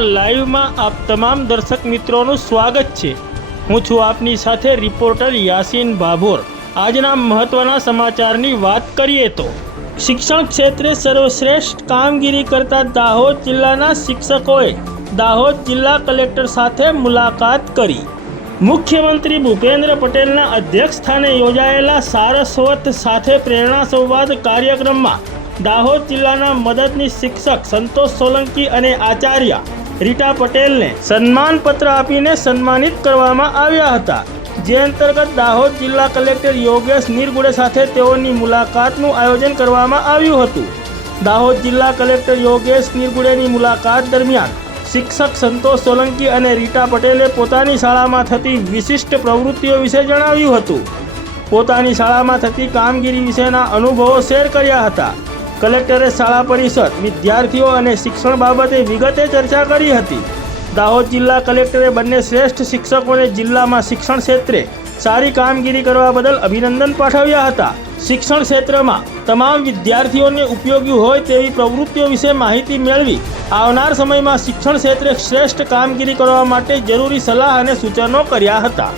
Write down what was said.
લાઈવમાં આપ તમામ દર્શક મિત્રોનું સ્વાગત છે. હું છું આપની સાથે રિપોર્ટર યાસીન ભાભોર. આજના મહત્વના સમાચારની વાત કરીએ તો, શિક્ષણ ક્ષેત્રે સર્વશ્રેષ્ઠ કામગીરી કરતા દાહોદ જિલ્લાના શિક્ષકોએ દાહોદ જિલ્લા કલેક્ટર સાથે મુલાકાત કરી. મુખ્યમંત્રી ભૂપેન્દ્ર પટેલના અધ્યક્ષ સ્થાને યોજાયેલા સારસ્વત સાથે પ્રેરણા સંવાદ કાર્યક્રમમાં દાહોદ જિલ્લાના મદદની શિક્ષક સંતોષ સોલંકી અને આચાર્ય રીટા પટેલને સન્માનપત્ર આપીને સન્માનિત કરવામાં આવ્યા હતા. જે અંતર્ગત દાહોદ જિલ્લા કલેક્ટર યોગેશ નિરગુડે સાથે તેઓની મુલાકાતનું આયોજન કરવામાં આવ્યું હતું. દાહોદ જિલ્લા કલેક્ટર યોગેશ નિરગુડેની મુલાકાત દરમિયાન શિક્ષક સંતોષ સોલંકી અને રીટા પટેલે પોતાની શાળામાં થતી વિશિષ્ટ પ્રવૃત્તિઓ વિશે જણાવ્યું હતું. પોતાની શાળામાં થતી કામગીરી વિશેના અનુભવો શેર કર્યા હતા. કલેક્ટરે શાળા પરિષદ વિદ્યાર્થીઓ અને શિક્ષણ બાબતે વિગતે ચર્ચા કરી હતી. દાહોદ જિલ્લા કલેક્ટરે બંને શ્રેષ્ઠ શિક્ષકોને જિલ્લામાં શિક્ષણ ક્ષેત્રે સારી કામગીરી કરવા બદલ અભિનંદન પાઠવ્યા હતા. શિક્ષણ ક્ષેત્રમાં તમામ વિદ્યાર્થીઓને ઉપયોગી હોય તેવી પ્રવૃત્તિઓ વિશે માહિતી મેળવી આવનાર સમયમાં શિક્ષણ ક્ષેત્રે શ્રેષ્ઠ કામગીરી કરવા માટે જરૂરી સલાહ અને સૂચનો કર્યા હતા.